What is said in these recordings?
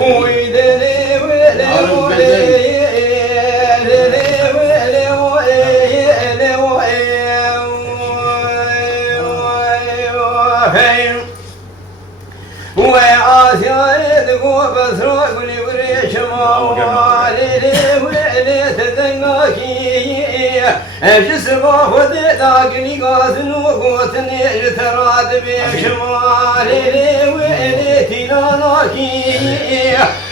ويدلي ولي وعاسيد وبسرق ولي شمالي ولي تدنقي جسم ودي داقني قاسن وقوتني تراد بشمالي ولي تناناكي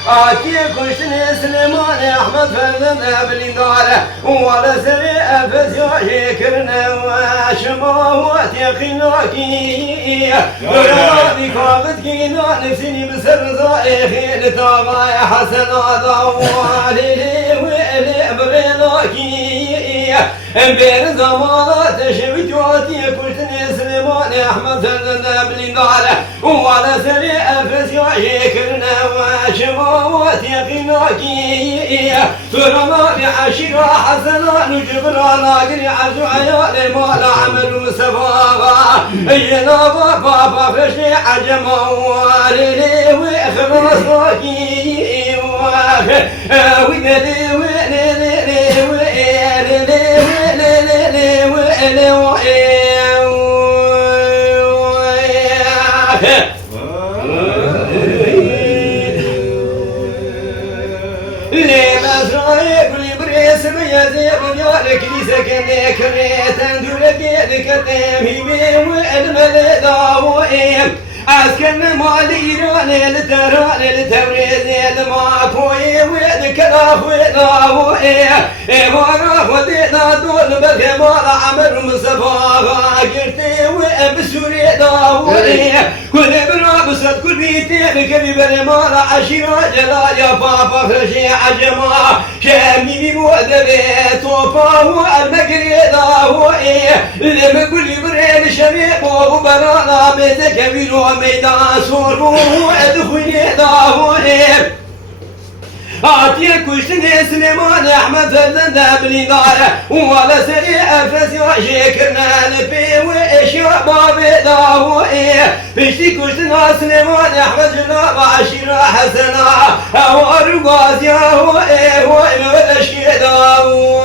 آتي كشتني سليمان أحمد فلن أبلي داره ولا سريع فزيا شكرنا وشماوات يقيناكي ورابي كابت كينا نفسني بسر ضائخي لتابع حسن ضوالي وإلي بريناكي بين زمانات شبجواتي كشتني سليمان أحمد فلن أبلي داره ولا سريع فزيا شكرنا وشماوات يقيناكي ترمى بعشيرة حسنا نجبر ناقري عزو عيالي ما لا عمل سفاغا ينابا بابا فشي عجما والي وإخلاصاكي ويلي ويلي كنيسة كنيك ريتن دولك كتامي بيم والملك داوئم أسكن مالي راني لتراني لتبريز الماكوي وذكره وداوئم إمارة ودينا دول بكمال عمر مصفاها قرتي وبسوري داوئم كل برابسة كل بيتي بكبي برمال عشيرة جلال يا بابا فرشي عجما شامي ودبيت وفاو المقري داوئم لما كل بريل شريب وبرانا بيتك بيلو ميدان صورو ادخلي داوئم آتي كشتني سليمان أحمد فلن أبلي داره ولا سريع فسيا شكرنا لفي وإشياء بابي داوئم بشتي كشتنا سليمان أحمد جناب عشيرة حسنا أوار قاسيا هو الأشياء داوئم